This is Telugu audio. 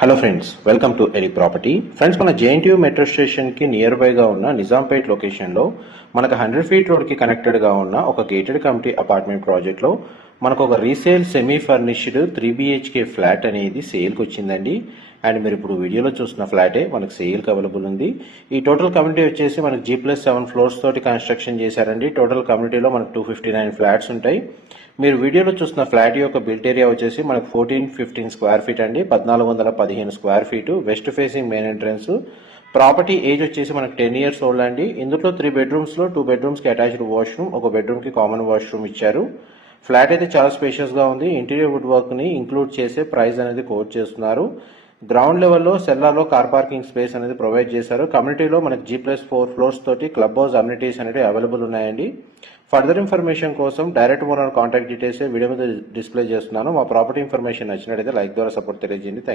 హలో ఫ్రెండ్స్, వెల్కమ్ టు ఎరి ప్రాపర్టీ. ఫ్రెండ్స్, మన జేఎన్టీయూ మెట్రో స్టేషన్కి నియర్ బైగా ఉన్న నిజాంపేట్ లొకేషన్లో మనకు 100 ఫీట్ రోడ్కి కనెక్టెడ్గా ఉన్న ఒక గేటెడ్ కమిటీ అపార్ట్మెంట్ ప్రాజెక్ట్లో మనకు ఒక resale semi furnished 3BHK flat అనేది సేల్కి వచ్చిందండి. అండ్ మీరు ఇప్పుడు వీడియోలో చూసిన ఫ్లాటే మనకు సేల్కి అవైలబుల్ ఉంది. ఈ టోటల్ కమ్యూనిటీ వచ్చేసి మనకు G+7 ఫ్లోర్స్ తోటి కన్స్ట్రక్షన్ చేశారండి. టోటల్ కమ్యూనిటీలో మనకు 259 ఫ్లాట్స్ ఉంటాయి. మీరు వీడియోలో చూసిన ఫ్లాట్ యొక్క బిల్ట్ ఏరియా వచ్చేసి మనకు 1415 స్క్వేర్ ఫీట్ అండి, 1415 square feet, west facing main entrance. Property age వచ్చేసి మనకు 10 ఇయర్స్ ఓల్డ్ అండి. ఇందులో 3 బెడ్రూమ్స్లో 2 బెడ్రూమ్స్కి అటాచ్డ్ వాష్రూమ్, ఒక బెడ్రూమ్కి కామన్ వాష్రూమ్ ఇచ్చారు. ఫ్లాట్ అయితే చాలా స్పేషియస్గా ఉంది. ఇంటీరియర్ వుడ్ వర్క్ని ఇంక్లూడ్ చేసే ప్రైస్ అనేది కోట్ చేస్తున్నారు. గ్రౌండ్ లెవెల్లో సెల్లార్లో కార్ పార్కింగ్ స్పేస్ అనేది ప్రొవైడ్ చేశారు. కమ్యూనిటీలో మనకి G+4 ఫ్లోర్స్ తోటి క్లబ్ హౌస్ అమ్యూనిటీస్ అనేవి అవైలబుల్ ఉన్నాయండి. ఫర్దర్ ఇన్ఫర్మేషన్ కోసం direct owner contact details video మీద డిస్ప్లే చేస్తున్నాను. మా ప్రాపర్టీ ఇన్ఫర్మేషన్ నచ్చినట్లయితే లైక్ ద్వారా సపోర్ట్ తెలియజేయండి.